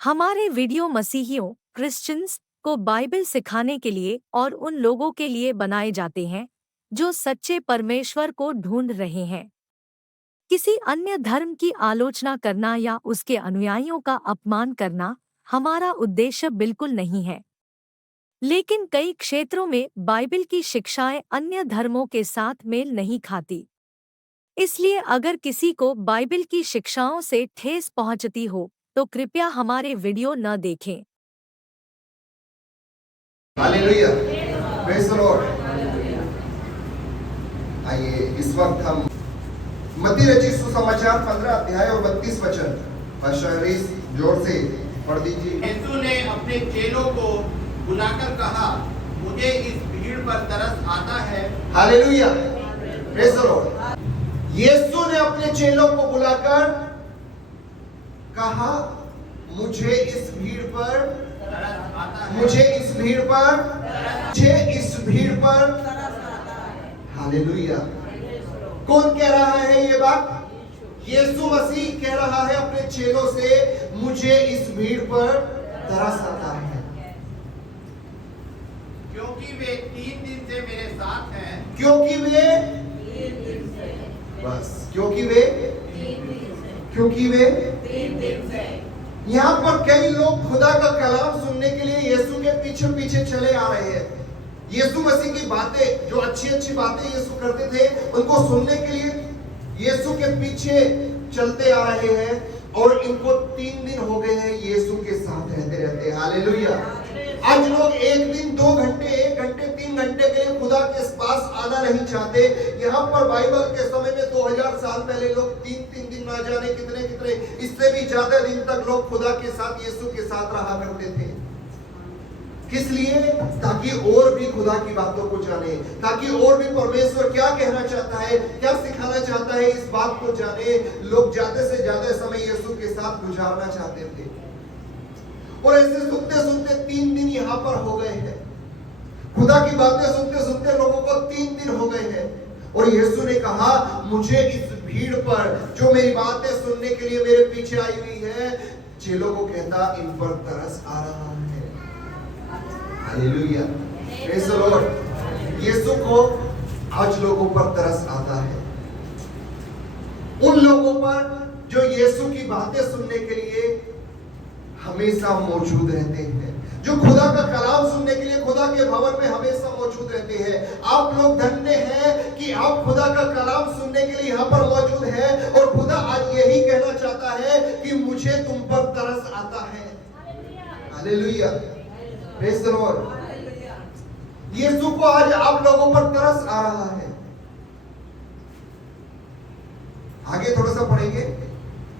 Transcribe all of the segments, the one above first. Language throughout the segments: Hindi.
हमारे वीडियो मसीहियों क्रिश्चियंस को बाइबल सिखाने के लिए और उन लोगों के लिए बनाए जाते हैं जो सच्चे परमेश्वर को ढूंढ रहे हैं। किसी अन्य धर्म की आलोचना करना या उसके अनुयायियों का अपमान करना हमारा उद्देश्य बिल्कुल नहीं है। लेकिन कई क्षेत्रों में बाइबल की शिक्षाएं अन्य धर्मों के साथ मेल नहीं खाती। इसलिए अगर किसी को बाइबल की शिक्षाओं से ठेस पहुंचती हो तो कृपया हमारे वीडियो न देखें। Hallelujah, praise the Lord. आइए इस वक्त हम मत्ती रचित सुसमाचार 15 अध्याय और 32 वचन बशरीस जोर से पढ़ दीजिए। यीशु ने अपने चेलों को बुलाकर कहा, मुझे इस भीड़ पर तरस आता है। Hallelujah, praise the lord. Yeshu ने अपने चेलों को बुलाकर कहा, मुझे इस भीड़ पर तरस आता है। मुझे इस भीड़ पर हालेलुया। कौन कह रहा है ये बात? यीशु मसीह कह रहा है अपने चेलों से, मुझे इस भीड़ पर तरस आता है, क्योंकि वे 3 दिन से मेरे साथ हैं। क्योंकि वे यहाँ पर कई लोग खुदा का कलाम सुनने के लिए यीशु के पीछे पीछे चले आ रहे हैं। यीशु मसीह की बातें, जो अच्छी अच्छी बातें यीशु करते थे, उनको सुनने के लिए यीशु के पीछे चलते आ रहे हैं और इनको 3 दिन हो गए हैं यीशु के साथ रहते रहते। हालेलुया। आज लोग 1 दिन 2 घंटे 1 घंटे 3 घंटे के लिए खुदा के पास आना नहीं चाहते। यहाँ पर बाइबल के समय में 2000 साल पहले लोग 3-3 दिन ना जाने कितने कितने इससे भी ज्यादा दिन तक लोग खुदा के साथ यीशु के साथ रहा करते थे। किस लिए? ताकि और भी खुदा की बातों को जाने, ताकि और भी परमेश्वर क्या कहना चाहता है, क्या सिखाना चाहता है, इस बात को जाने। लोग ज्यादा से ज्यादा समय यीशु के साथ गुजारना चाहते थे और ऐसे सुनते सुनते 3 दिन यहाँ पर हो गए हैं। खुदा की बातें सुनते सुनते लोगों को 3 दिन हो गए हैं और यीशु ने कहा, मुझे इस भीड़ पर जो मेरी बातें सुनने के लिए मेरे पीछे आई हुई है, चेलों को कहता, इन पर तरस आ रहा है। Hallelujah, praise the lord. Yeshu को आज लोगों पर तरस आता है, उन लोगों पर जो यीशु की बातें सुनने के लिए हमेशा मौजूद रहते हैं, जो खुदा का कलाम सुनने के लिए खुदा के भवन में हमेशा मौजूद रहते हैं। आप लोग धन्य हैं कि आप खुदा का कलाम सुनने के लिए यहाँ पर मौजूद हैं और खुदा आज यही कहना चाहता है कि मुझे तुम पर तरस आता है। Hallelujah, praise the lord. Yeshu को आज आप लोगों पर तरस आ रहा है। आगे थोड़ा सा पढ़ेंगे।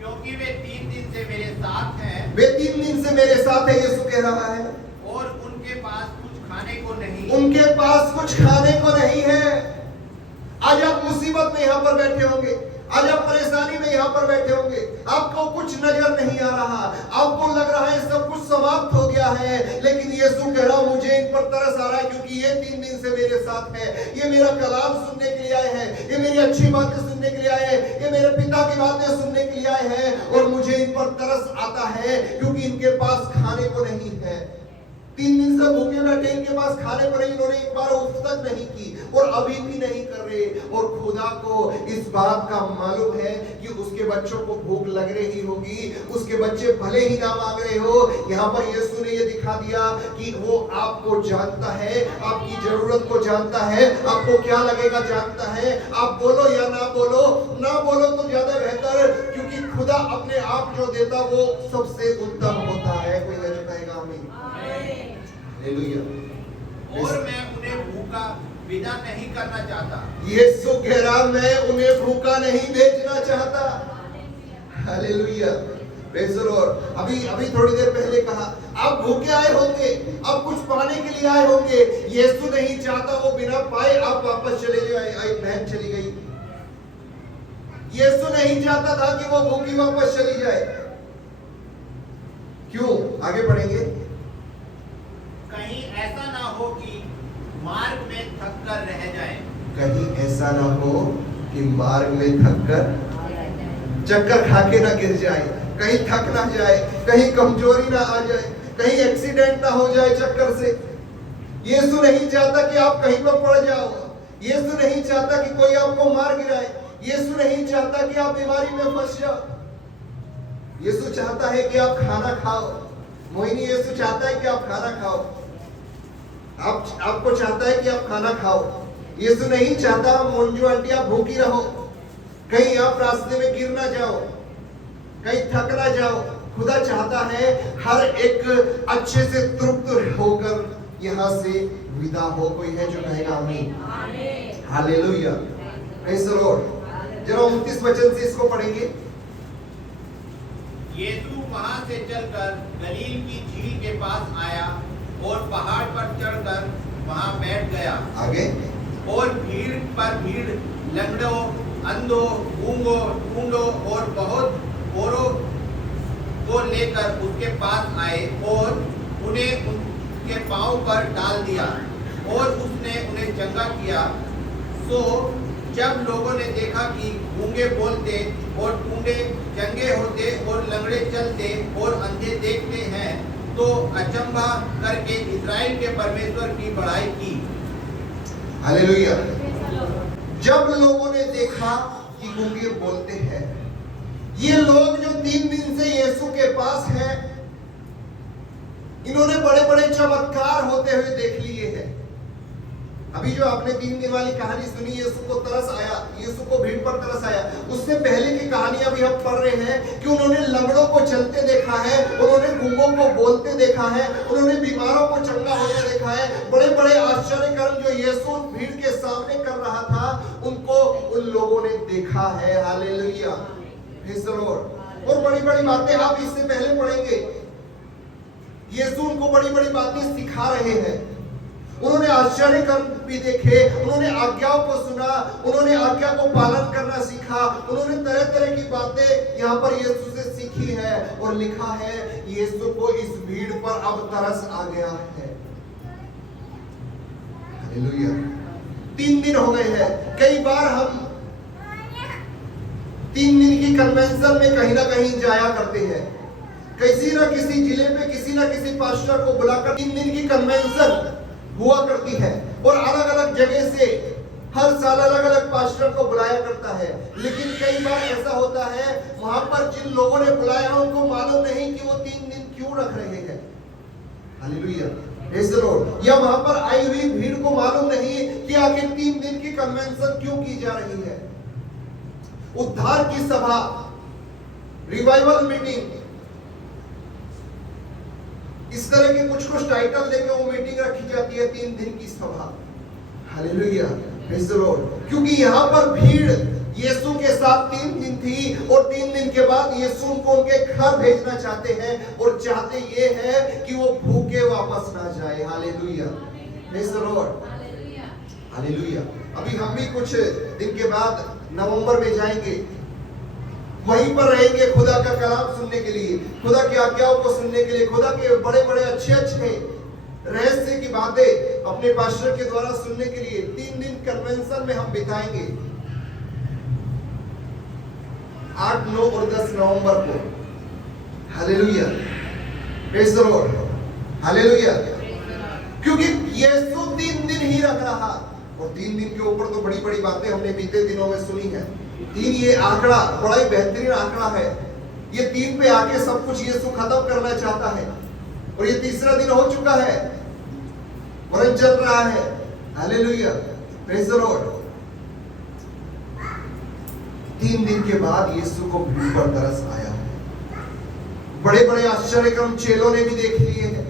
क्योंकि वे 3 दिन से मेरे साथ हैं। वे 3 दिन से मेरे साथ है, यीशु कह रहा है। और उनके पास कुछ खाने को नहीं। उनके पास कुछ खाने को नहीं है। आज आप मुसीबत में यहाँ पर बैठे होंगे, आज आप परेशानी में यहाँ पर बैठे होंगे, आपको कुछ नजर नहीं आ रहा, आपको लग रहा है सब कुछ समाप्त हो गया है, लेकिन यीशु कह रहा, मुझे इन पर तरस आ रहा है क्योंकि ये 3 दिन से मेरे साथ है। ये मेरा कलाम सुनने के लिए आए हैं, ये मेरी अच्छी बातें सुनने के लिए आए हैं, ये मेरे पिता की बातें सुनने के लिए आए हैं और मुझे इन पर तरस आता है क्योंकि इनके पास खाने को नहीं है। 3 दिन से भूखे बैठे, इनके पास खाने को नहीं, इन्होंने एक बार उपवास तक नहीं की और अभी भी नहीं कर रहे। और खुदा को इस बात का मालूम है कि उसके बच्चों को भूख लग रही होगी, उसके बच्चे भले ही ना मांग रहे हो। यहाँ पर यीशु ने ये दिखा दिया कि वो आपको जानता है, आपकी जरूरत को जानता है, आपको क्या लगेगा जानता है। आप बोलो या ना बोलो, ना बोलो तो ज्यादा बेहतर, क्योंकि खुदा अपने आप जो देता वो सबसे उत्तम होता है। कोई कहेगा आमीन। हालेलुया। और मैं उन्हें भूखा विदा नहीं करना चाहता। यीशु कह रहा, मैं उन्हें भूखा नहीं भेजना चाहता। Hallelujah, praise the Lord. अभी थोड़ी देर पहले कहा, आप भूखे आए होंगे, आप कुछ पाने के लिए आए होंगे। यीशु नहीं चाहता वो बिना पाए आप वापस चले जाए। एक बहन चली गई, यीशु नहीं चाहता था कि वो भूखी वापस चली जाए। क्यों? आगे पढ़ेंगे। कहीं ऐसा ना हो कि मार्ग में थक कर रह जाए। कहीं ऐसा ना हो कि मार्ग में थक कर चक्कर खा के ना गिर जाए। कहीं थक ना जाए, कहीं कमजोरी ना आ जाए, कहीं एक्सीडेंट ना हो जाए चक्कर से। यीशु नहीं चाहता कि आप कहीं पर पड़ जाओ। यीशु नहीं चाहता कि कोई आपको मार गिराए। यीशु नहीं चाहता कि आप बीमारी में फंस जाओ। यीशु चाहता है कि आप खाना खाओ। मोहिनी, यीशु चाहता है कि आप खाना खाओ। आपको चाहता है कि आप खाना खाओ। यीशु नहीं चाहता मंजू आंटी आप भूखी रहो, कहीं आप रास्ते में गिर ना जाओ, कहीं थक ना जाओ। खुदा चाहता है हर एक अच्छे से तृप्त होकर यहाँ से विदा हो। कोई है जो कहेगा आमीन? Hallelujah, praise the Lord. जरा 29 वचन से इसको पढ़ेंगे। यीशु वहां से चलकर गलील की झील के पास आया और पहाड़ पर चढ़कर वहां बैठ गया। आगे। और भीड़ पर भीड़, लंगड़ों, अंधों, गूंगों, ढूंढों और बहुत औरों को लेकर उसके पास आए और उन्हें उनके पांव पर डाल दिया और उसने उन्हें चंगा किया। सो जब लोगों ने देखा कि गूंगे बोलते और टूंडे चंगे होते और लंगड़े चलते और अंधे देखते हैं, तो अचंभा करके इस्राएल के परमेश्वर की बड़ाई की। हालेलुया। जब लोगों ने देखा कि गूंगे बोलते हैं, ये लोग जो 3 दिन से यीशु के पास हैं, इन्होंने बड़े बड़े चमत्कार होते हुए देख लिए हैं। अभी जो आपने 3 दिन वाली कहानी सुनी, यीशु को तरस आया, यीशु को भीड़ पर तरस आया, उससे पहले की कहानी अभी हम पढ़ रहे हैं कि उन्होंने लंगड़ों को चलते देखा है, उन्होंने गूंगों को बोलते देखा है, उन्होंने बीमारों को चंगा होते देखा है। बड़े बड़े आश्चर्य कर्म जो यीशु भीड़ के सामने कर रहा था, उनको उन लोगों ने देखा है। Hallelujah, praise the Lord. और बड़ी बड़ी बातें आप इससे पहले पढ़ेंगे। यीशु उनको बड़ी बड़ी बातें सिखा रहे हैं। उन्होंने आश्चर्य कर्म भी देखे, उन्होंने आज्ञाओं को सुना, उन्होंने आज्ञा को पालन करना सीखा, उन्होंने तरह तरह की बातें यहाँ पर यीशु से सीखी है। और लिखा है यीशु को इस भीड़ पर अब तरस आ गया है। हालेलुया। 3 दिन हो गए हैं। कई बार हम 3 दिन की कन्वेंशन में कहीं ना कहीं जाया करते हैं। किसी ना किसी जिले पे किसी ना किसी पास्टर को बुलाकर 3 दिन की कन्वेंशन हुआ करती है और अलग अलग जगह से हर साल अलग अलग पास्टर को बुलाया करता है। लेकिन कई बार ऐसा होता है वहां पर जिन लोगों ने बुलाया उनको मालूम नहीं कि वो 3 दिन क्यों रख रहे हैं। Hallelujah, praise the Lord. या वहां पर आई हुई भीड़ को मालूम नहीं कि आखिर 3 दिन की कन्वेंशन क्यों की जा रही है। उद्धार की सभा, रिवाइवल मीटिंग, इस तरह के कुछ टाइटल देके वो मीटिंग रखी जाती है 3 दिन की सभा। Hallelujah, praise the Lord. क्योंकि यहाँ पर भीड़ यीशु के साथ 3 दिन थी और 3 दिन के बाद यीशु उनको उनके घर भेजना चाहते हैं और चाहते ये है कि वो भूखे वापस ना जाए। Hallelujah, praise the Lord. Hallelujah. अभी हम भी कुछ दिन के बाद नवंबर में जाएंगे, वहीं पर रहेंगे खुदा का कलाम सुनने के लिए, खुदा की आज्ञाओं को सुनने के लिए, खुदा के बड़े बड़े अच्छे अच्छे रहस्य की बातें अपने पास्टर के द्वारा सुनने के लिए 3 दिन कन्वेंशन में हम बिताएंगे 8, 9 और 10 नवंबर को। Hallelujah, praise the Lord. Hallelujah. क्योंकि यीशु 3 दिन ही रख रहा और 3 दिन के ऊपर तो बड़ी बड़ी बातें हमने बीते दिनों में सुनी है। 3 ये आंकड़ा बड़ा ही बेहतरीन आंकड़ा है। ये 3 पे आके सब कुछ यीशु खत्म करना चाहता है और ये तीसरा दिन हो चुका है, वरन चल रहा है। Hallelujah, praise the Lord. 3 दिन के बाद यीशु को भीड़ पर तरस आया है। बड़े बड़े आश्चर्य कर्म चेलों ने भी देख लिए हैं,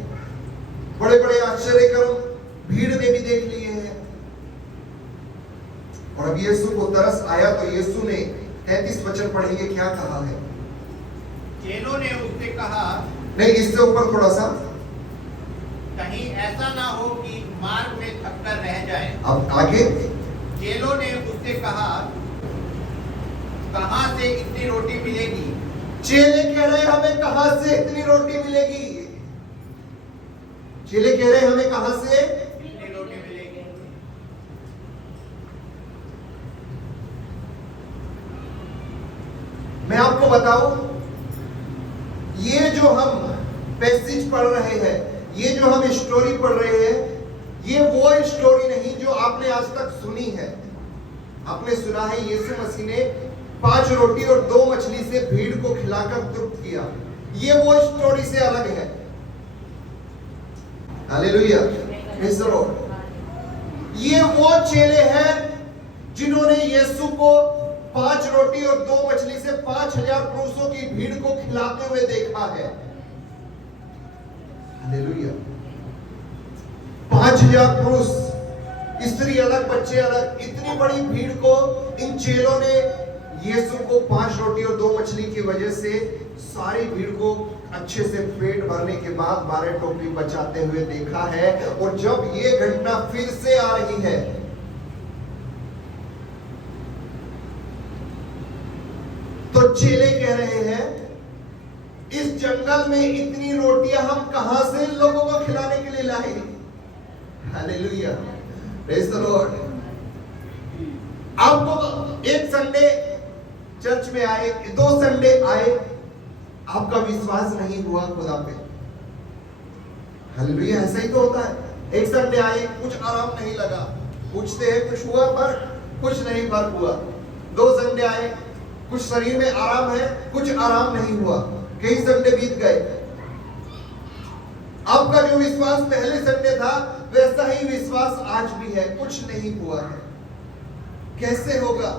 बड़े बड़े आश्चर्य कर्म भीड़ ने भी देख लिए हैं। और अब यीशु को तरस आया तो यीशु ने 33 वचन पढ़ेंगे, क्या कहा है। चेलों ने उससे कहा, नहीं, इससे ऊपर थोड़ा सा, कहीं ऐसा ना हो कि मार्ग में थककर रह जाए। अब आगे। चेलों ने उससे कहा, कहां से इतनी रोटी मिलेगी। चेले कह रहे हमें कहां से इतनी रोटी मिलेगी। चेले कह रहे हमें कहां से इतनी रोटी मिलेगी। मैं आपको बताऊं, ये जो हम पैसेज पढ़ रहे हैं, ये जो हम स्टोरी पढ़ रहे हैं, ये वो स्टोरी नहीं जो आपने आज तक सुनी है। आपने सुना है यीशु मसीह ने 5 रोटी और 2 मछली से भीड़ को खिलाकर तृप्त किया। ये वो स्टोरी से अलग है। Hallelujah, praise the Lord. ये वो चेले हैं जिन्होंने यीशु को 5 रोटी और 2 मछली से 5000 पुरुषों की भीड़ को खिलाते हुए देखा है। हालेलुया। 5000 पुरुष, स्त्री अलग, बच्चे अलग, इतनी बड़ी भीड़ को इन चेलों ने यीशु को 5 रोटी और 2 मछली की वजह से सारी भीड़ को अच्छे से पेट भरने के बाद 12 टोकरी बचाते हुए देखा है। और जब ये घटना फिर से आ रही है, तो चेले कह रहे हैं इस जंगल में इतनी रोटियां हम कहां से इन लोगों को खिलाने के लिए लाए। Hallelujah, praise the Lord. आपको एक संडे चर्च में आए, 2 संडे आए, आपका विश्वास नहीं हुआ खुदा पे। हालेलुया, ऐसा ही तो होता है। एक संडे आए, कुछ आराम नहीं लगा, पूछते हैं कुछ हुआ, पर कुछ नहीं फर्क हुआ। 2 संडे आए, कुछ शरीर में आराम है, कुछ आराम नहीं हुआ, कई संडे बीत गए। आपका जो विश्वास पहले संडे था वैसा ही विश्वास आज भी है, कुछ नहीं हुआ है। कैसे होगा?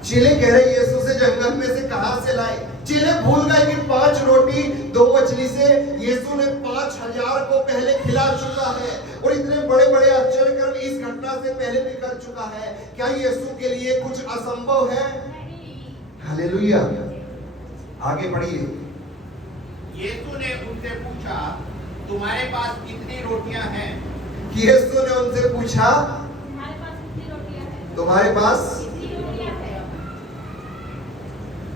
चेले कह रहे यीशु से जंगल में से कहां से लाए। चेले भूल गए कि 5 रोटी 2 मछली से यीशु ने 5000 को पहले खिला चुका है और इतने बड़े बड़े आश्चर्य कर्म इस घटना से पहले भी कर चुका है। क्या यीशु के लिए कुछ असंभव है? हालेलुया, आगे बढ़िए। यीशु ने उनसे पूछा, तुम्हारे पास कितनी रोटियां हैं? यीशु ने उनसे पूछा, तुम्हारे पास?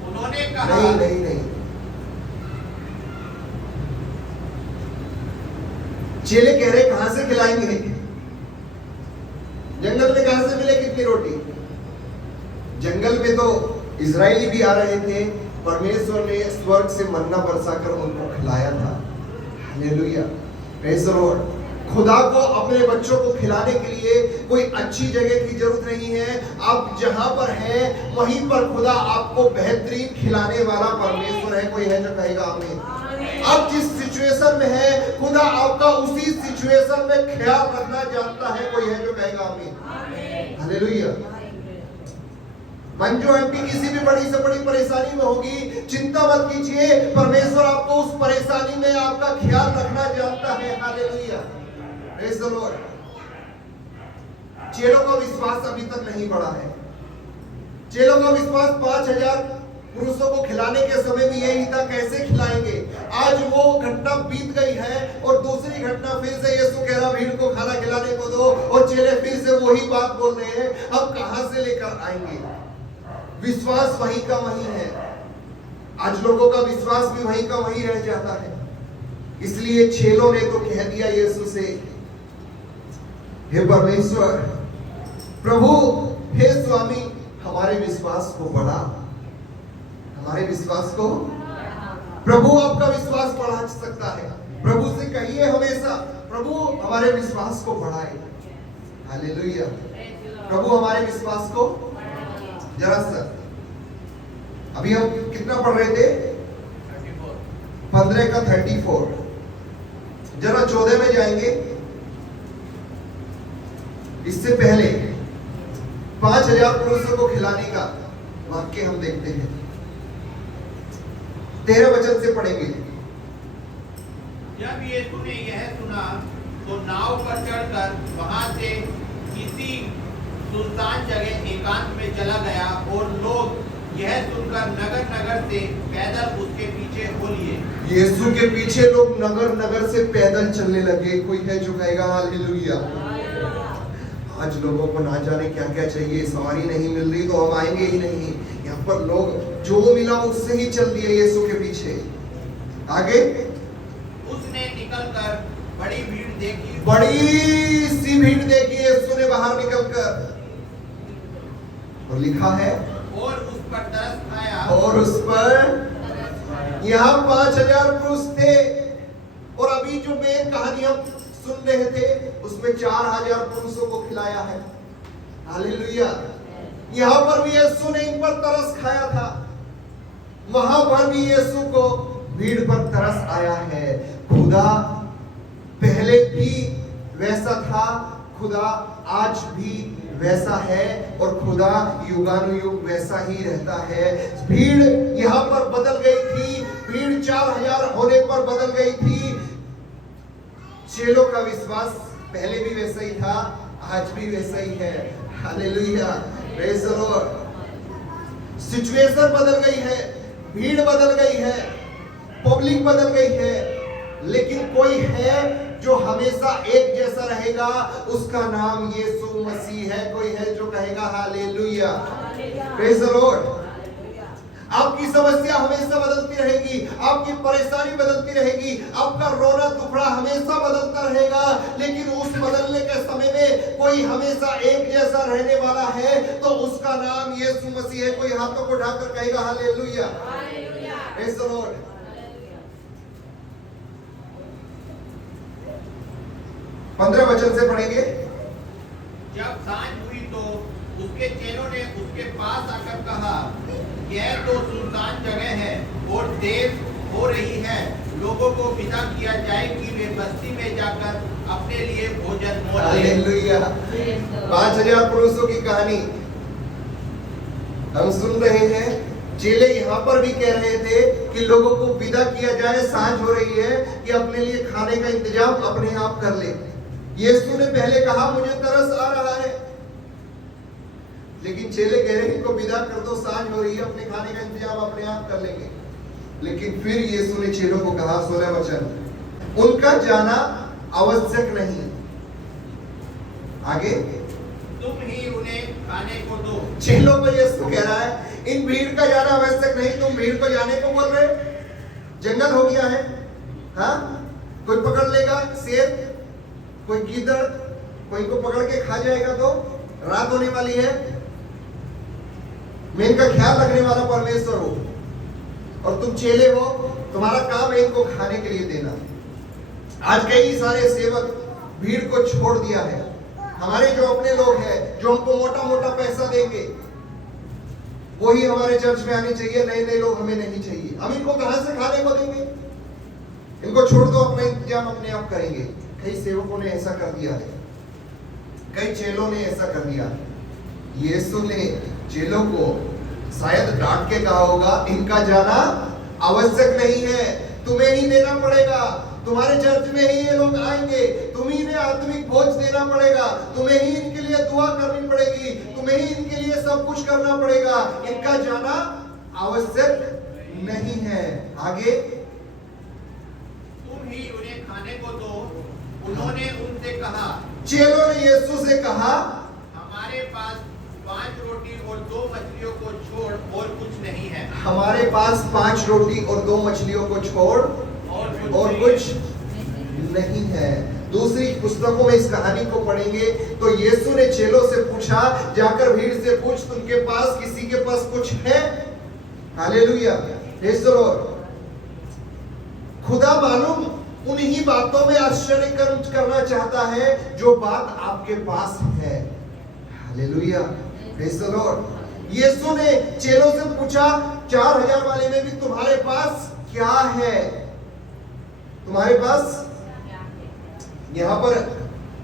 उन्होंने कहा, नहीं। चेले कह रहे कहां से खिलाएंगे? जंगल में कहां से मिले कितनी रोटी? जंगल में तो इजरायली भी आ रहे थे, परमेश्वर ने स्वर्ग से मन्ना बरसाकर उनको खिलाया था। Hallelujah, praise the Lord. खुदा को अपने बच्चों को खिलाने के लिए कोई अच्छी जगह की जरूरत नहीं है। आप जहां पर हैं वहीं पर खुदा आपको बेहतरीन खिलाने वाला परमेश्वर है। कोई है जो कहेगा आमीन? आप जिस सिचुएशन में है, खुदा आपका उसी सिचुएशन में ख्याल रखना जानता है। कोई है जो कहेगा आमीन? हालेलुया। मंजू आंटी किसी भी बड़ी से बड़ी परेशानी में होगी, चिंता मत कीजिए, परमेश्वर आपको उस परेशानी में आपका ख्याल रखना जानता है। Hallelujah, praise the Lord. चेलों का विश्वास अभी तक नहीं बढ़ा है। चेलों का विश्वास 5000 पुरुषों को खिलाने के समय भी यही था, कैसे खिलाएंगे। आज वो घटना बीत गई है और दूसरी घटना फिर से यीशु कह रहा भीड़ को खाना खिलाने को दो, और चेले फिर से वही बात बोल रहे हैं, अब कहां से लेकर आएंगे। विश्वास वही का वही है। आज लोगों का विश्वास भी वही का वही रह जाता है। इसलिए चेलों ने तो कह दिया यीशु से, हे परमेश्वर, प्रभु, हे स्वामी, हमारे विश्वास को बढ़ा, हमारे विश्वास को। प्रभु आपका विश्वास बढ़ा सकता है। प्रभु से कहिए हमेशा, प्रभु हमारे विश्वास को बढ़ाए। हालेलुया, प्रभु हमारे विश्वास को। जरा सर, अभी हम कितना पढ़ रहे थे? 15 का 34। जरा 14 में जाएंगे। इससे पहले 5000 पुरुषों को खिलाने का वाक्य हम देखते हैं। 13 वचन से पढ़ेंगे। जब यीशु ने यह सुना तो नाव पर चढ़कर वहां से किसी सुनसान जगह एकांत में चला गया, और लोग यह सुनकर नगर नगर से पैदल उसके पीछे हो लिए। यीशु के पीछे लोग नगर नगर से पैदल चलने लगे। कोई है जो कहेगा हालेलुया? आज लोगों को ना जाने क्या क्या चाहिए, सवारी नहीं मिल रही तो हम आएंगे ही नहीं। यहाँ पर लोग जो मिला उससे ही चल दिए यीशु के पीछे। आगे, उसने निकलकर बड़ी भीड़ देखी, बड़ी सी भीड़ देखी यीशु ने बाहर निकलकर, और लिखा है और उस पर तरस खाया। और उस पर यहाँ 5,000 पुरुष थे, और अभी जो मेन कहानी हम सुन रहे थे उसमें 4,000 पुरुषों को खिलाया है। हालेलुया। यहाँ पर भी यीशु ने इन पर तरस खाया था, वहां पर भी यीशु को भीड़ पर तरस आया है। खुदा पहले भी वैसा था, खुदा आज भी वैसा है, और खुदा युगानुयुग वैसा ही रहता है। भीड़ यहाँ पर बदल गई थी, भीड़ 4,000 होने पर बदल गई थी। चेलों का विश्वास पहले भी वैसा ही था, आज भी वैसा ही है। Hallelujah, praise the Lord. Situation बदल गई है, भीड़ बदल गई है, पब्लिक बदल गई है, लेकिन कोई है जो हमेशा एक जैसा रहेगा, उसका नाम यीशु मसीह है। कोई है जो कहेगा हालेलुया, प्रेज़ द लॉर्ड। आपकी समस्या हमेशा बदलती रहेगी, आपकी परेशानी बदलती रहेगी, आपका रोना दुखड़ा हमेशा बदलता रहेगा, लेकिन उस बदलने के समय में कोई हमेशा एक जैसा रहने वाला है, तो उसका नाम यीशु मसीह है। कोई हाथों को उठाकर कहेगा हालेलुया, प्रेज़ द लॉर्ड। पंद्रह वचन से पढ़ेंगे। जब सांझ हुई तो उसके चेलों ने उसके पास आकर कहा, यह तो सुनसान जगह है और देर हो रही है, लोगों को विदा किया जाए कि वे बस्ती में जाकर अपने लिए भोजन मोल लें। हालेलुया। 5,000 पुरुषों की कहानी हम सुन रहे हैं। चेले यहाँ पर भी कह रहे थे कि लोगों को विदा किया जाए, सांझ हो रही है, कि अपने लिए खाने का इंतजाम अपने आप कर ले। यीशु ने पहले कहा मुझे तरस आ रहा है, लेकिन चेले कह रहे हैं इनको विदा कर दो, सांझ हो रही है, अपने खाने का इंतजाम अपने आप कर लेंगे। लेकिन फिर यीशु ने चेलों को कहा, 16 वचन, उनका जाना आवश्यक नहीं। आगे, तुम ही उन्हें खाने को दो। चेलों को यीशु कह रहा है इन भीड़ का जाना आवश्यक नहीं, तुम भीड़ को जाने को बोल रहे। जंगल हो गया है, हाँ, कोई पकड़ लेगा शेर, कोई गीदड़, कोई को पकड़ के खा जाएगा, तो रात होने वाली है। मैं इनका ख्याल रखने वाला परमेश्वर हो, और तुम चेले हो, तुम्हारा काम है इनको खाने के लिए देना। आज कई सारे सेवक भीड़ को छोड़ दिया है। हमारे जो अपने लोग हैं, जो हमको मोटा मोटा पैसा देंगे, वही हमारे चर्च में आने चाहिए, नए नए लोग हमें नहीं चाहिए। हम इनको कहां से खाने को देंगे? इनको छोड़ दो, अपना इंतजाम अपने आप करेंगे। कई सेवकों ने ऐसा कर दिया है, कई चेलों ने ऐसा कर दिया। यीशु ने चेलों को शायद डांट के कहा होगा, इनका जाना आवश्यक नहीं है, तुम्हें ही देना पड़ेगा। तुम्हारे चर्च में ही ये लोग आएंगे, तुम ही ने आत्मिक भोज देना पड़ेगा, तुम्हें ही इनके लिए दुआ करनी पड़ेगी, तुम्हें ही इनके लिए सब कुछ करना पड़ेगा, इनका जाना आवश्यक नहीं है। आगे, तुम ही उन्हें खाने को दो। उन्होंने उनसे कहा, चेलों ने यीशु से कहा, हमारे पास 5 रोटी और 2 मछलियों को छोड़ और कुछ नहीं है। हमारे पास 5 रोटी और 2 मछलियों को छोड़ और कुछ नहीं है। दूसरी पुस्तकों में इस कहानी को पढ़ेंगे तो यीशु ने चेलों से पूछा, जाकर भीड़ से पूछ, तुमके पास किसी के पास कुछ है? Hallelujah, praise the Lord. खुदा मालूम उन्हीं बातों में आश्चर्य करना चाहता है जो बात आपके पास है। Hallelujah, praise the lord. Yeshu ने चेलों से पूछा, 4,000 वाले में भी तुम्हारे पास क्या है? तुम्हारे पास? यहाँ पर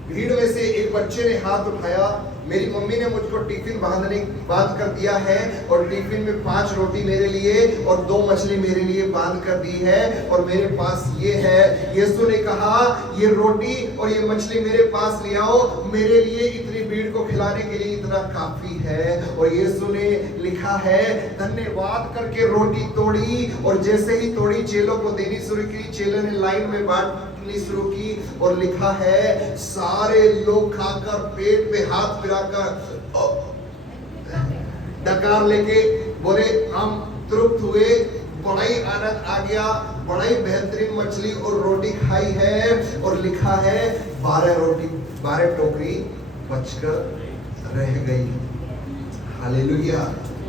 भीड़ में से एक बच्चे ने हाथ उठाया, मेरी मम्मी ने मुझको टिफिन बांध कर दिया है, और टिफिन में 5 रोटी मेरे लिए और 2 मछली मेरे लिए बांध कर दी है, और मेरे पास ये है। यीशु ने कहा, ये रोटी और ये मछली मेरे पास ले आओ, मेरे लिए इतनी भीड़ को खिलाने के लिए इतना काफी है। और यीशु ने लिखा है, धन्यवाद करके रोटी तोड़ी, और जैसे ही तोड़ी चेलों को देनी शुरू की, चेलों ने लाइन में बांटनी शुरू की, और लिखा है सारे लोग खाकर पेट पे हाथ फिराकर डकार लेके बोले हम तृप्त हुए, बड़ा ही आनंद आ गया, बड़ा ही बेहतरीन मछली और रोटी खाई है। और लिखा है 12 टोकरी बचकर रह गई। Hallelujah,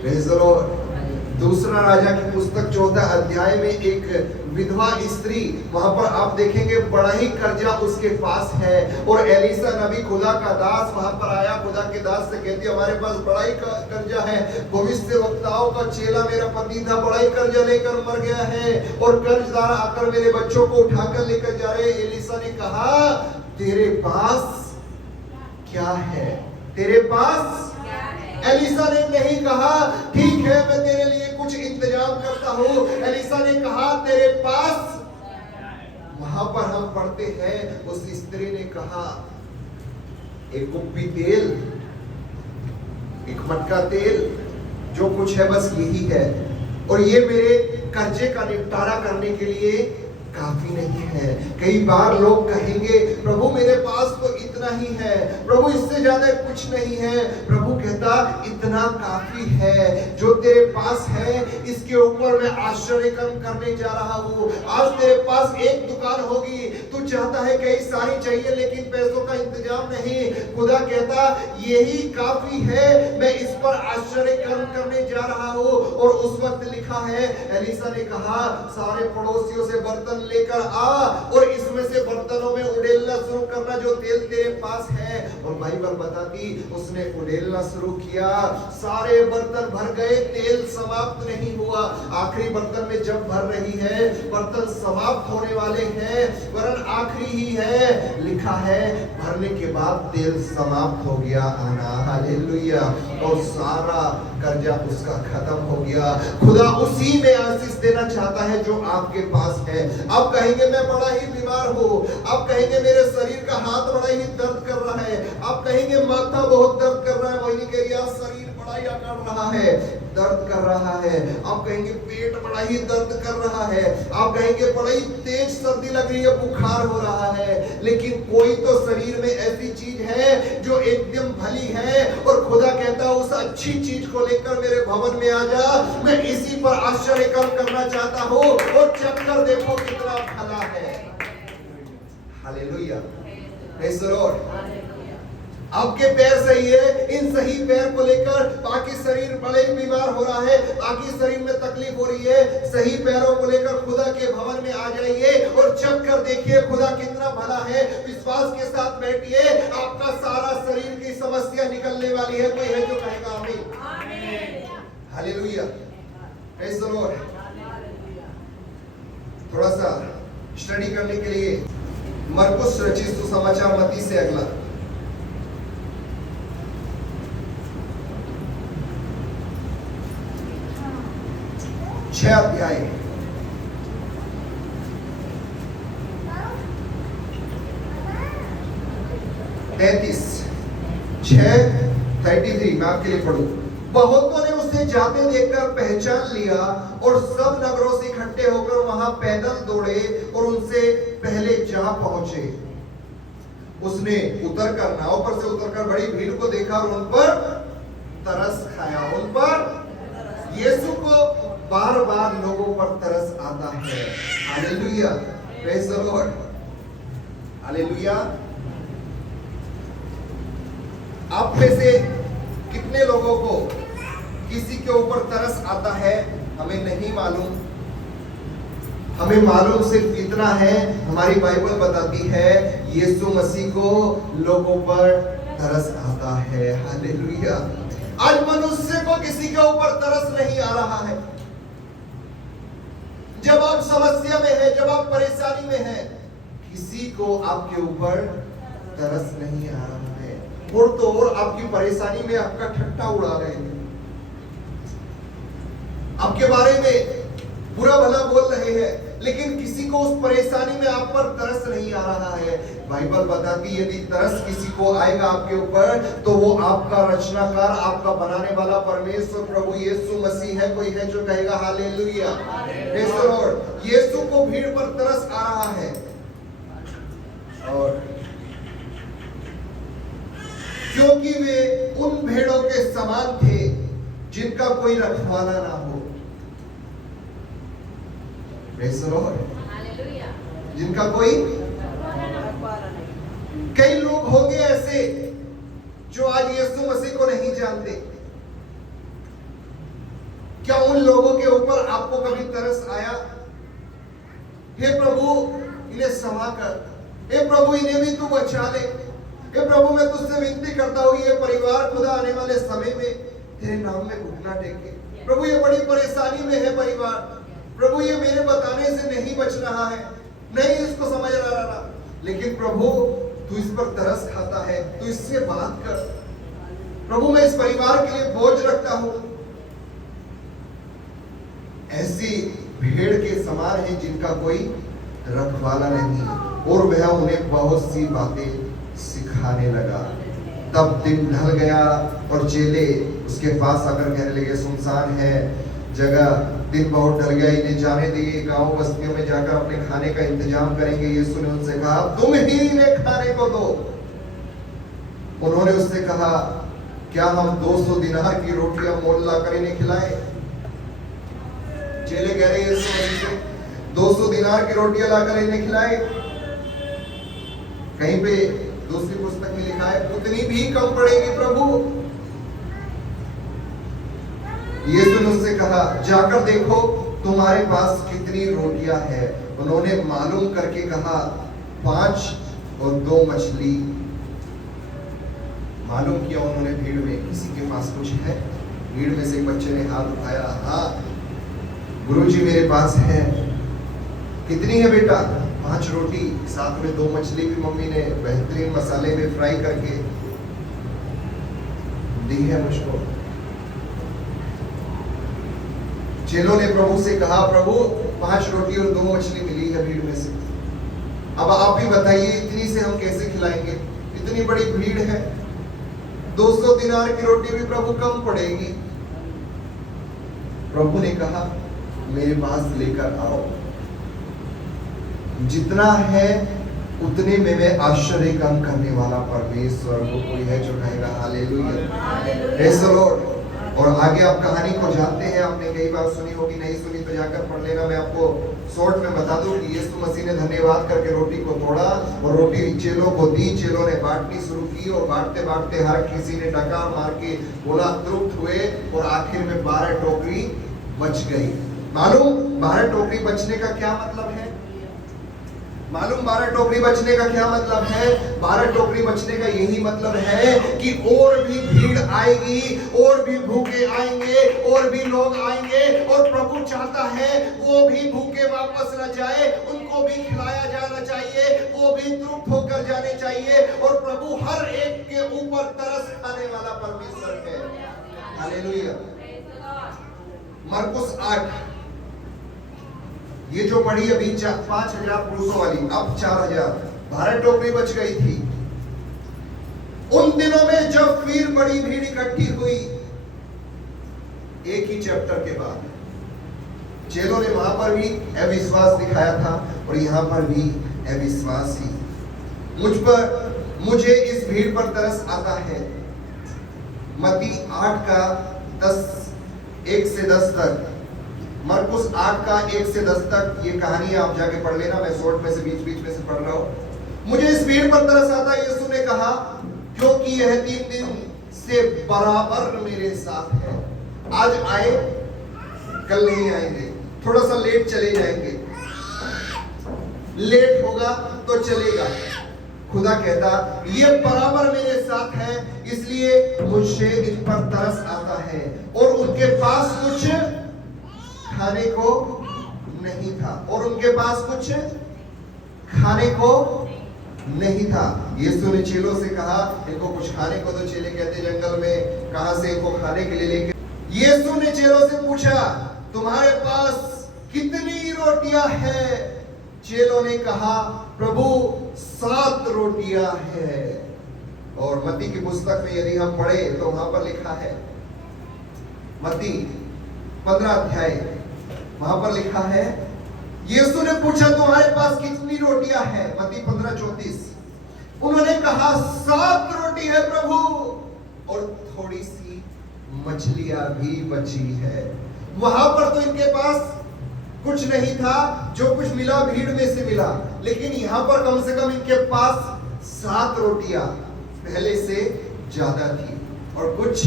Praise the Lord. दूसरा राजा की पुस्तक 14 अध्याय में एक विधवा स्त्री, वहां पर आप देखेंगे बड़ा ही कर्जा उसके पास है। और एलीसा नबी, खुदा का दास, वहां पर आया, खुदा के दास से कहती हमारे पास बड़ा ही कर्जा है। भविष्यवक्ताओं का चेला मेरा पति था, बड़ा ही कर्जा लेकर मर गया है और कर्जदार आकर मेरे बच्चों को उठाकर लेकर जा रहे। एलीसा ने कहा तेरे पास क्या है? तेरे पास एलीसा ने नहीं कहा ठीक है मैं तेरे लिए कुछ इंतजाम करता हूं। एलीसा ने कहा तेरे पास, वहां पर हम पढ़ते हैं उस स्त्री ने कहा एक कुप्पी तेल, एक मटका तेल, जो कुछ है बस यही है, और ये मेरे कर्जे का निपटारा करने के लिए काफी नहीं है। कई बार लोग कहेंगे प्रभु मेरे पास तो इतना ही है, प्रभु इससे ज्यादा कुछ नहीं है। प्रभु कहता इतना काफी है, जो तेरे पास है इसके ऊपर मैं आश्चर्य कर्म करने जा रहा हूँ। आज तेरे पास एक दुकान होगी, तू चाहता है कई सारी चाहिए लेकिन पैसों का इंतजाम नहीं। खुदा कहता यही काफी है, मैं इस पर आश्चर्य कर्म करने जा रहा हूँ। और उस वक्त लिखा है एलीसा ने कहा सारे पड़ोसियों से बर्तन लेकर आ और इसमें से बर्तनों में उड़ेलना शुरू करना जो तेल तेरे पास है। और बाइबल बताती उसने उड़ेलना शुरू किया, सारे बर्तन भर गए, तेल समाप्त नहीं हुआ। आखिरी बर्तन में जब भर रही है, बर्तन समाप्त होने वाले हैं, वरन आखिरी ही है, लिखा है भरने के बाद तेल समाप्त हो गया। आना हालेलुया। और सारा कर्जा उसका खत्म हो गया। खुदा उसी में आशीष देना चाहता है जो आपके पास है। आप कहेंगे मैं बड़ा ही बीमार हूँ, आप कहेंगे मेरे शरीर का हाथ बड़ा ही दर्द कर रहा है, आप कहेंगे माथा बहुत दर्द कर रहा है, वही कह रही है शरीर बड़ा ही कर रहा है, दर्द कर रहा है। आप कहेंगे पेट बड़ा ही दर्द कर रहा है, आप कहेंगे बड़ा ही तेज सर्दी लग रही है, बुखार हो रहा है। लेकिन कोई तो शरीर में ऐसी चीज है जो एकदम भली है और खुदा कहता है उस अच्छी चीज को लेकर मेरे भवन में आ जा, मैं इसी पर आश्चर्य कर्म करना चाहता हूँ और चेक कर देखो कितना भला है। Hallelujah, praise the Lord. आपके पैर सही है, इन सही पैर को लेकर बाकी शरीर बड़े बीमार हो रहा है, बाकी शरीर में तकलीफ हो रही है, सही पैरों को लेकर खुदा के भवन में आ जाइए और चेक कर देखिए खुदा कितना भला है। विश्वास के साथ बैठिए, आपका सारा शरीर की समस्या निकलने वाली है। कोई है जो कहेगा आमीन? Hallelujah, praise the Lord. थोड़ा सा स्टडी करने के लिए मरकुस रचित सुसमाचार मत्ती से अगला 6 अध्याय 33 मैं आपके लिए पढ़ूं। बहुतों ने उसे जाते देखकर पहचान लिया और सब नगरों से इकट्ठे होकर वहां पैदल दौड़े और उनसे पहले जा पहुंचे। उसने उतरकर नाव पर से उतरकर बड़ी भीड़ को देखा और उन पर तरस खाया। उन पर यीशु को बार बार लोगों पर तरस आता है। Hallelujah, praise the Lord, hallelujah. आप में से कितने लोगों को किसी के ऊपर तरस आता है हमें नहीं मालूम। हमें मालूम सिर्फ इतना है, हमारी बाइबल बताती है यीशु मसीह को लोगों पर तरस आता है। हालेलुया। आज मनुष्य को किसी के ऊपर तरस नहीं आ रहा है। जब आप समस्या में हैं, जब आप परेशानी में हैं, किसी को आपके ऊपर तरस नहीं आ रहा है। और तो और आपकी परेशानी में आपका ठट्ठा उड़ा रहे हैं, आपके बारे में बुरा भला बोल रहे हैं, लेकिन किसी को उस परेशानी में आप पर तरस नहीं आ रहा है। बाइबल बताती है यदि तरस किसी को आएगा आपके ऊपर तो वो आपका रचनाकार, आपका बनाने वाला परमेश्वर प्रभु यीशु मसीह है। कोई है जो कहेगा hallelujah, praise the lord. Yeshu को भीड़ पर तरस आ रहा है और क्योंकि वे उन भेड़ों के समान थे जिनका कोई रखवाला ना हो। प्रेज़ द लॉर्ड, जिनका कोई, कई लोग होंगे ऐसे जो आज यीशु मसीह को नहीं जानते। क्या उन लोगों के ऊपर आपको कभी तरस आया? हे प्रभु इन्हें क्षमा कर, हे प्रभु इन्हें भी तू बचा ले, हे प्रभु मैं तुझसे विनती करता हूँ ये परिवार खुदा आने वाले समय में तेरे नाम में घुटना टेके। प्रभु ये बड़ी परेशानी में है परिवार, प्रभु ये मेरे बताने से नहीं बच रहा है, नहीं इसको समझ रहा, लेकिन प्रभु तू इस पर तरस खाता है, तू इससे बात कर। प्रभु मैं इस परिवार के लिए बोझ रखता हूं। ऐसी भेड़ के समान है जिनका कोई रखवाला नहीं, और वह उन्हें बहुत सी बातें सिखाने लगा। तब दिन ढल गया और चेले उसके पास आकर कहने लगे, सुनसान है जगह, दिन बहुत ढल गया, इन्हें जाने दिए, गांव बस्तियों में जाकर अपने खाने का इंतजाम करेंगे। यीशु ने उनसे कहा, तुम ही इन्हें खाने को दो। उन्होंने उससे कहा, क्या हम 200 दिनार की रोटियां मोल लाकर इन्हें खिलाएं? चेले कह रहे हैं 200 दिनार की रोटियां लाकर इन्हें खिलाएं? कहीं पे दूसरी पुस्तक में लिखा है उतनी भी कम पड़ेगी प्रभु। यीशु ने उससे कहा, जाकर देखो तुम्हारे पास कितनी रोटियां हैं। उन्होंने मालूम करके कहा, 5 और 2 मछली। मालूम किया उन्होंने भीड़ में, किसी के पास कुछ है? भीड़ में से एक बच्चे ने हाथ उठाया, हाँ गुरुजी मेरे पास है। कितनी है बेटा? 5 रोटी, साथ में 2 मछली भी मम्मी ने बेहतरीन मसाले में फ्राई करके दी है मुझको। चेलों ने प्रभु से कहा, प्रभु 5 रोटी और 2 मछली मिली है भीड़ में से, अब आप भी बताइए इतनी से हम कैसे खिलाएंगे? इतनी बड़ी भीड़ है, 200 दिनार की रोटी भी प्रभु कम पड़ेगी। प्रभु ने कहा, मेरे पास लेकर आओ, जितना है उतने में मैं आश्चर्य काम करने वाला परमेश्वर को कोई है जो कहेगा हालेलुया, प्रेज़ द लॉर्ड। और आगे आप कहानी को जानते हैं, आपने कई बार सुनी होगी, नहीं सुनी तो जाकर पढ़ लेना। मैं आपको शॉर्ट में बता दूं कि यीशु मसीह ने धन्यवाद करके रोटी को तोड़ा और रोटी चेलों को दी। चेलों ने बांटनी शुरू की और बांटते बांटते हर किसी ने डकार मार के बोला, तृप्त हुए, और आखिर में 12 टोकरी बच गई। मालूम 12 टोकरी बचने का क्या मतलब है? मालूम 12 टोकरी बचने का क्या मतलब है? 12 टोकरी बचने का यही मतलब है कि और भी भीड़ आएगी, और भी भूखे आएंगे, और भी लोग आएंगे, और प्रभु चाहता है वो भी भूखे वापस न जाए, उनको भी खिलाया जाना चाहिए, वो भी तृप्त होकर जाने चाहिए। और प्रभु हर एक के ऊपर तरस खाने वाला परमेश्वर है। हालेलुया। मरकुस 8, ये जो पढ़ी अभी 5000 पुरुषों वाली, अब 4000, 12 टोकरी बच गई थी। उन दिनों में जब फिर बड़ी भीड़ इकट्ठी हुई, एक ही चैप्टर के बाद, चेलों ने वहां पर भी अविश्वास दिखाया था और यहां पर भी अविश्वास ही। मुझे इस भीड़ पर तरस आता है। मत्ती 8 का 1 से 10 तक, मरकुस 8 का 1 से 10 तक ये कहानी आप जाके पढ़ लेना, मैं शॉर्ट में से बीच में से पढ़ रहा हूं। मुझे इस भीड़ पर तरस आता है, यीशु ने कहा, क्योंकि यह 3 दिन से बराबर मेरे साथ है। आज आए, कल नहीं आएंगे, थोड़ा सा लेट चले जाएंगे, लेट होगा तो चलेगा। खुदा कहता ये बराबर मेरे साथ है, इसलिए मुझे इन पर तरस आता है। और उनके पास कुछ खाने को नहीं था, और उनके पास कुछ खाने को नहीं था। यीशु ने चेलों से कहा, इनको कुछ खाने को दो। चेले कहते, जंगल में कहां से इनको खाने के लिए लेके। यीशु ने चेलों से पूछा, तुम्हारे पास कितनी रोटियां हैं? चेलों ने कहा, प्रभु 7 रोटियां हैं। और मत्ती की पुस्तक में यदि हम पढ़े तो वहां पर लिखा है, मत्ती 15 अध्याय, वहां पर लिखा है, यीशु ने पूछा तुम्हारे पास कितनी रोटियां हैं? मत्ती 15:34। उन्होंने कहा 7 रोटी है प्रभु, और थोड़ी सी मछलियां भी बची है। वहां पर तो इनके पास कुछ नहीं था, जो कुछ मिला भीड़ में से मिला, लेकिन यहां पर कम से कम इनके पास 7 रोटियां पहले से ज्यादा थी और कुछ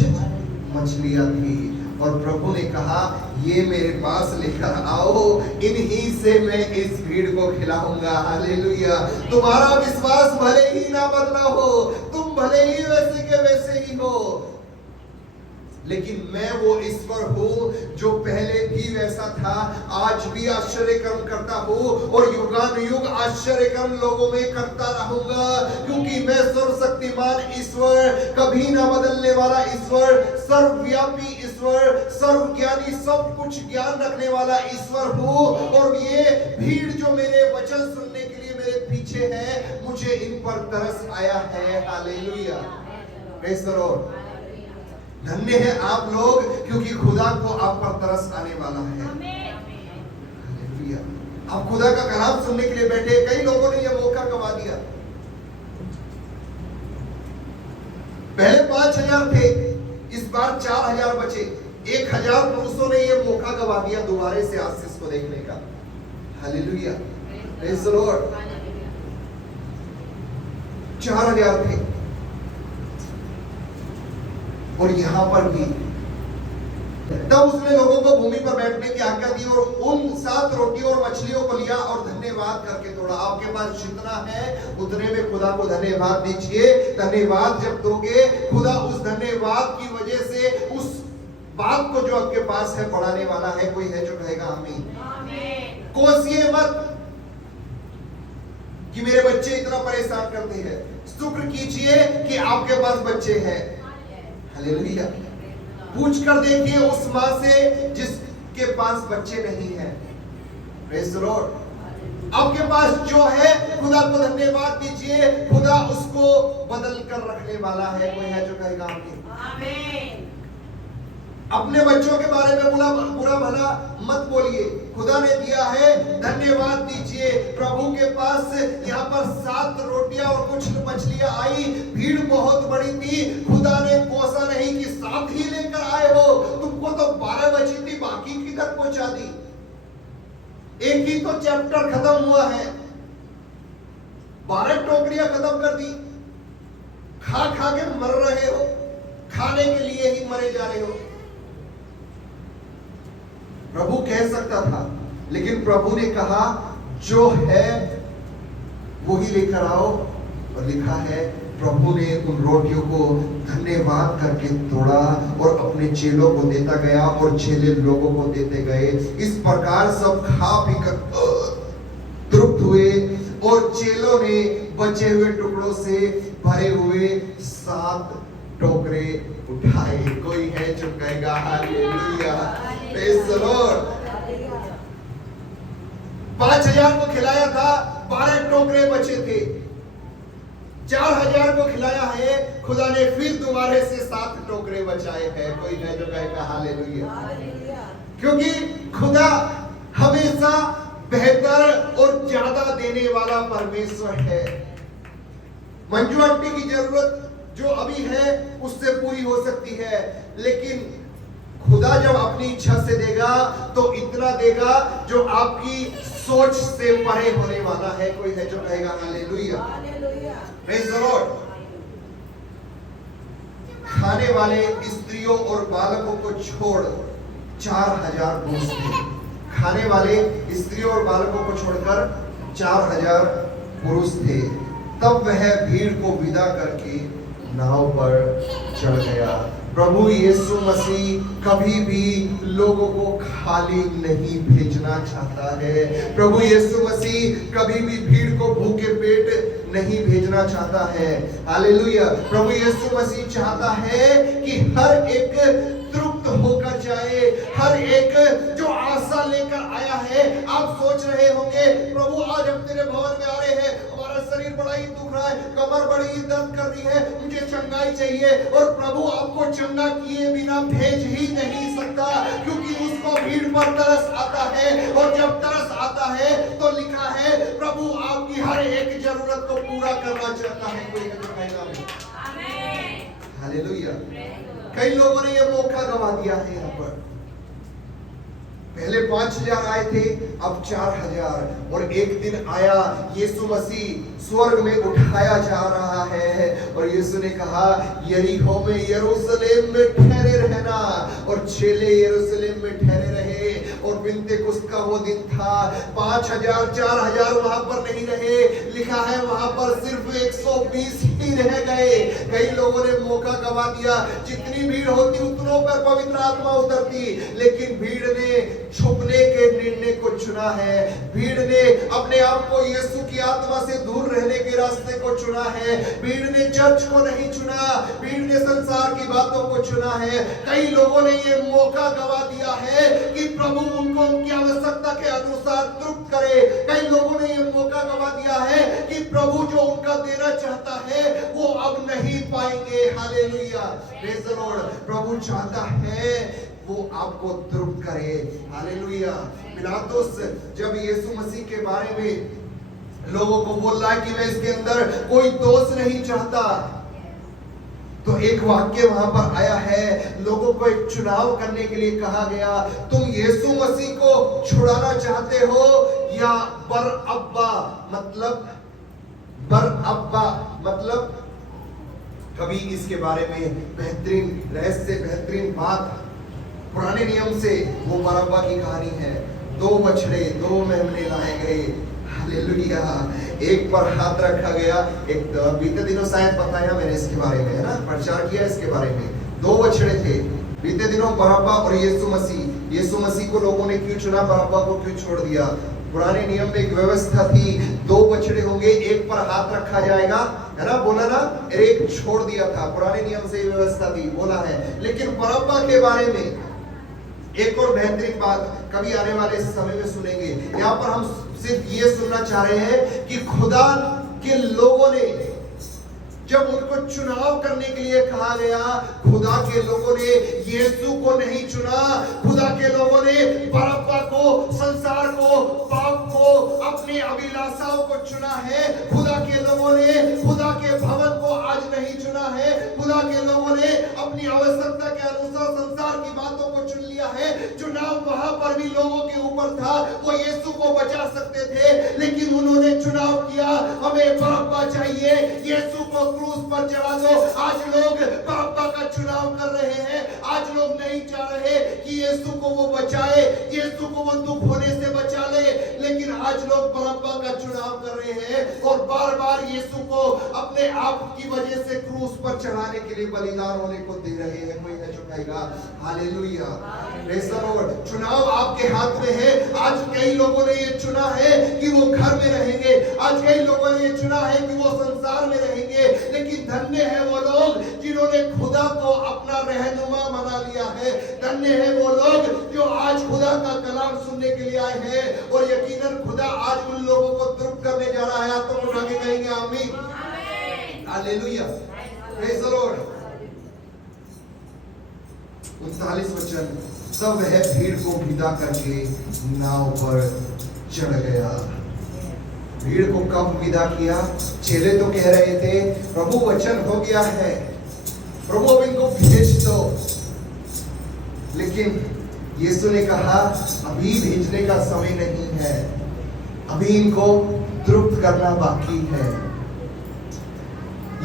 मछलियां थी। और प्रभु ने कहा ये मेरे पास लेकर आओ, इन्हीं से मैं इस भीड़ को खिलाऊंगा। हालेलुया। तुम्हारा विश्वास भले ही ना बदला हो, तुम भले ही वैसे के वैसे ही हो, लेकिन मैं वो ईश्वर हूँ जो पहले भी वैसा था, आज भी आश्चर्य कर्म करता हूँ और युगानुयुग आश्चर्य कर्म लोगों में करता रहूंगा, क्योंकि मैं सर्वशक्तिमान ईश्वर, कभी ना बदलने वाला ईश्वर, सर्वव्यापी ईश्वर, सर्वज्ञानी, सब कुछ ज्ञान रखने वाला ईश्वर हूँ। और ये भीड़ जो मेरे वचन सुनने के लिए मेरे पीछे है, मुझे इन पर तरस आया है। हालेलुया। Praise the Lord. धन्य है आप लोग, क्योंकि खुदा को आप पर तरस आने वाला है। हालेलुया। आप खुदा का कलाम सुनने के लिए बैठे। कई लोगों ने यह मौका गवा दिया। पहले 5000 थे, इस बार 4000 बचे। 1000 पुरुषों ने यह मौका गवा दिया दोबारा से आशीष को देखने का। हालेलुया। Praise the Lord. 4000 थे और यहां पर भी तब उसने लोगों को भूमि पर बैठने की आज्ञा दी और उन 7 रोटियों और मछलियों को लिया और धन्यवाद करके तोड़ा। आपके पास जितना है उतने में खुदा को धन्यवाद दीजिए। धन्यवाद जब दोगे, खुदा उस धन्यवाद की वजह से उस बात को जो आपके पास है बढ़ाने वाला है। कोई है जो कहेगा आमीन। कोसिए मत कि मेरे बच्चे इतना परेशान करते हैं। शुक्र कीजिए कि आपके पास बच्चे हैं। हालेलुया। पूछ कर देखिए उस मां से जिसके पास बच्चे नहीं हैं। Praise the Lord. आपके पास जो है, खुदा को धन्यवाद दीजिए, खुदा उसको बदल कर रखने वाला है। कोई है जो कहेगा आमीन। अपने बच्चों के बारे में बुरा भला मत बोलिए। खुदा ने दिया है, धन्यवाद दीजिए। प्रभु के पास यहाँ पर 7 रोटियां और कुछ मछलियां आई। भीड़ बहुत बड़ी थी। खुदा ने कोसा नहीं कि 7 ही लेकर आए हो, तुमको तो 12 बची थी, बाकी किधर पहुंचा दी। एक ही तो चैप्टर खत्म हुआ है, 12 टोकरियां खत्म कर दी। खा खा के मर रहे हो, खाने के लिए ही मरे जा रहे हो। प्रभु कह सकता था, लेकिन प्रभु ने कहा जो है वही लेकर आओ। और लिखा है प्रभु ने उन रोटियों को धन्यवाद करके तोड़ा और अपने चेलों को देता गया और चेले लोगों को देते गए। इस प्रकार सब खा पी कर तृप्त हुए और चेलों ने बचे हुए टुकड़ों से भरे हुए 7 टोकरे उठाए। कोई है जो कहेगा हालेलुया। Praise the Lord. 5000 को खिलाया था, 12 टोकरे बचे थे। 4000 को खिलाया है, खुदा ने फिर दोबारा से 7 टोकरे बचाए हैं। कोई है जो कहेगा हालेलुया। क्योंकि खुदा हमेशा बेहतर और ज्यादा देने वाला परमेश्वर है। मंजू आंटी की जरूरत जो अभी है उससे पूरी हो सकती है, लेकिन खुदा जब अपनी इच्छा से देगा तो इतना देगा जो आपकी सोच से परे होने वाला है। कोई है जो कहेगा हालेलुया। Praise the Lord. खाने वाले स्त्रियों और बालकों को छोड़ 4000 पुरुष थे। खाने वाले स्त्रियों और बालकों को छोड़कर 4000 पुरुष थे। तब वह भीड़ को विदा करके नाव पर चढ़ गया। प्रभु यीशु मसीह कभी भी लोगों को खाली नहीं भेजना चाहता है। प्रभु यीशु मसीह कभी भी भीड़ को भूखे पेट नहीं भेजना चाहता है। हालेलुया। प्रभु यीशु मसीह चाहता है कि हर एक तृप्त होकर जाए, हर एक जो आशा लेकर आया है। आप सोच रहे होंगे प्रभु आज हम तेरे भवन में आ रहे हैं, हमारा शरीर बड़ा ही दुख रहा है, कमर बड़ी ही दर्द कर रही है, मुझे चंगाई चाहिए। और प्रभु आपको चंगा किए बिना भेज ही नहीं सकता, क्योंकि उसको भीड़ पर तरस आता है। और जब तरस आता है तो लिखा है प्रभु आपकी हर एक जरूरत को पूरा करना चाहता है। कोई आमीन। हालेलुया। कई लोगों ने यह मौका गवा दिया है। यहाँ पर पहले 5000 आए थे, अब 4000। और एक दिन आया, यीशु मसीह स्वर्ग में उठाया जा रहा है और यीशु ने कहा यरीहो में, यरूशलेम में ठहरे रहना। और चेले यरूशलेम में ठहरे रहे और पिन्तेकुस्त का वो दिन था। 5000 4000 वहां पर नहीं रहे, लिखा है वहां पर सिर्फ 120 ही रह गए। कई लोगों ने मौका गवा दिया, जितनी भीड़ होती उतनों पर पवित्र आत्मा उतरती, लेकिन भीड़ ने छुपने के निर्णय को चुना है। भीड़ ने अपने आप को यीशु की आत्मा से दूर रहने के रास्ते को चुना है। भीड़ ने चर्च को नहीं चुना, भीड़ ने संसार की बातों को चुना है। कई लोगों ने ये मौका गवा दिया है कि प्रभु उनको उनकी आवश्यकता के अनुसार तृप्त करे। कई लोगों ने ये मौका गवा दिया है कि प्रभु जो उनका देना चाहता है वो अब नहीं पाएंगे। Hallelujah, praise the lord. प्रभु चाहता है वो आपको तृप्त करे। हालेलुया। पिलातुस जब यीशु मसीह के बारे में लोगों को बोल रहा है कि मैं इसके अंदर कोई दोष नहीं चाहता, तो एक वाक्य वहां पर आया है, लोगों को एक चुनाव करने के लिए कहा गया, तुम यीशु मसीह को छुड़ाना चाहते हो या बरअब्बा मतलब कभी इसके बारे में बेहतरीन रहस्य, बेहतरीन बात पुराने नियम से वो बरअब्बा की कहानी है। 2 बछड़े 2 मेमने लाए गए। हालेलुया। एक पर हाथ रखा गया। एक बीते दिनों शायद बताया मैंने इसके बारे में, है ना, प्रचार किया इसके बारे में। 2 बछड़े थे बीते दिनों, बरअब्बा और यीशु मसीह। यीशु मसीह को लोगों ने क्यों चुना, बरअब्बा को क्यों छोड़ दिया? पुराने नियम में एक व्यवस्था थी, 2 बछड़े होंगे, एक पर हाथ रखा जाएगा, है ना, बोला ना, एक छोड़ दिया था। पुराने नियम से ये व्यवस्था थी, बोला है। लेकिन बरअब्बा के बारे में एक और बेहतरीन बात कभी आने वाले समय में सुनेंगे। यहाँ पर हम सिर्फ ये सुनना चाह रहे हैं कि खुदा के लोगों ने जब उनको चुनाव करने के लिए कहा गया, खुदा के लोगों ने यीशु को नहीं चुना। खुदा के लोगों ने बरअब्बा को, संसार को, पाप को, अपनी अभिलाषाओं को चुना है। खुदा के लोगों ने खुदा के भवन को आज नहीं चुना है। खुदा के लोगों ने अपनी आवश्यकता के अनुसार संसार की बातों को चुन लिया है। चुनाव वहां पर भी लोगों के ऊपर था, वो यीशु को बचा सकते थे, लेकिन उन्होंने चुनाव किया, हमें बरअब्बा चाहिए, यीशु को क्रूस पर चढ़ा दो। आज लोग बरअब्बा का चुनाव कर रहे हैं। आज लोग नहीं चाह रहे कि यीशु को वो बचाए, यीशु को वो दुख होने से बचा ले, लेकिन आज लोग बरअब्बा का चुनाव कर रहे हैं और बार बार यीशु को अपने आप की वजह से क्रूस पर चढ़ाने के लिए बलिदान होने को दे रहे हैं। कोई है जो कहेगा हालेलुया, प्रेज़ द लॉर्ड। चुनाव आपके हाथ में है। आज कई लोगों ने ये चुना है कि वो घर में रहेंगे, आज कई लोगों ने ये चुना है कि वो संसार में रहेंगे, लेकिन धन्य है वो लोग जिन्होंने खुदा को अपना रहनुमा बना लिया है। धन्य है वो लोग जो आज खुदा का कलाम सुनने के लिए आए हैं, और यकीनन खुदा आज उन लोगों को तृप्त करने जा रहा है। तो उठा के कहेंगे आमीन, हालेलुया, प्रेज़ द लॉर्ड। 39 वचन, तब वह भीड़ को विदा करके नाव पर चढ़ गया। भीड़ को कब विदा किया? चेले तो कह रहे थे प्रभु वचन हो गया है, प्रभु अब इनको भेज दो, लेकिन यीशु ने कहा अभी भेजने का समय नहीं है, अभी इनको तृप्त करना बाकी है।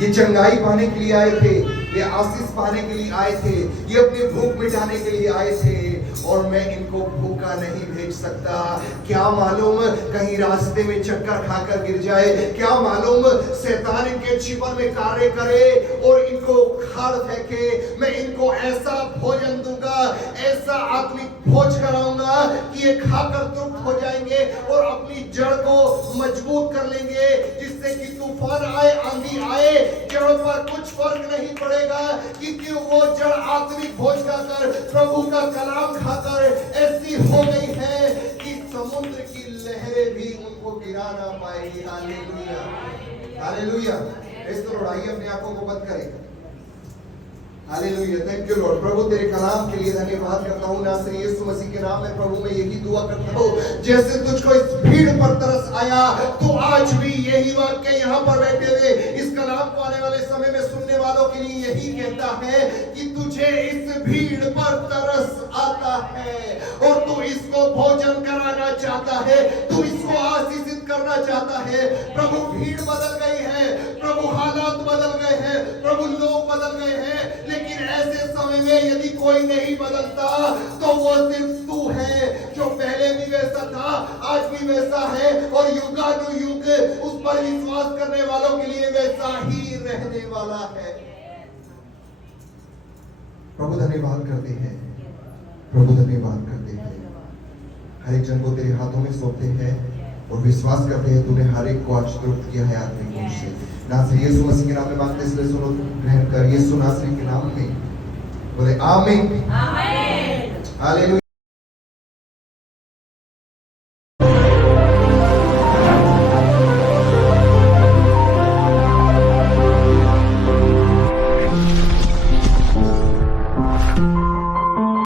ये चंगाई पाने के लिए आए थे, ये आशीष पाने के लिए आए थे, ये अपनी भूख मिटाने के लिए आए थे, और मैं इनको भूखा नहीं भेज सकता। क्या मालूम कहीं रास्ते में चक्कर खाकर गिर जाए, क्या मालूम शैतान इनके जीवन में कार्य करे और इनको खाड़ फेंके। मैं इनको ऐसा भोजन दूंगा, ऐसा आत्मिक भोज कराऊंगा कि ये खाकर तृप्त हो जाएंगे और अपनी जड़ को मजबूत कर लेंगे, जिससे कि तूफान आए, आंधी आए, जड़ों पर कुछ फर्क नहीं पड़ेगा, क्योंकि वो जड़ आत्मिक भोज खाकर, प्रभु का कलाम खाकर ऐसी हो गई है कि समुद्र की लहरें भी उनको गिरा ना पाएगी। Hallelujah, hallelujah. इस तरह आइए अपनी आंखों को बंद करें। Hallelujah, thank you lord. प्रभु तेरे कलाम के लिए धन्यवाद करता हूँ। नासरी यीशु मसीह के नाम में प्रभु मैं यही दुआ करता हूँ, जैसे तुझको इस भीड़ पर तरस आया, तो आज भी यही वाक्य यहाँ पर बैठे हुए इस कलाम को आने वाले समय में सुनने वालों के लिए यही कहता है कि तुझे इस भीड़ पर तरस आता है और तू इसको भोजन कराना चाहता है, तू इसको आशीषित करना चाहता है। प्रभु भीड़ बदल गई है, प्रभु हालात बदल गए हैं, प्रभु लोग बदल गए हैं, लेकिन ऐसे समय में यदि कोई नहीं बदलता तो वो सिर्फ तू है, जो पहले भी वैसा था, आज भी वैसा है और युगानुयुग उस पर विश्वास करने वालों के लिए वैसा ही रहने वाला है। प्रभु धन्यवाद करते हैं, प्रभु धन्यवाद करते हैं। हर एक जन को तेरे हाथों में सौंपते हैं और विश्वास करते हैं तूने हर एक को आज तृप्त किया है आत्मिक रूप से। नासरी यीशु मसीह के नाम में मांगते हैं, इसलिए सुनो, ग्रहण कर। यीशु नासरी के नाम में बोले आमीन, आमीन, हालेलुया।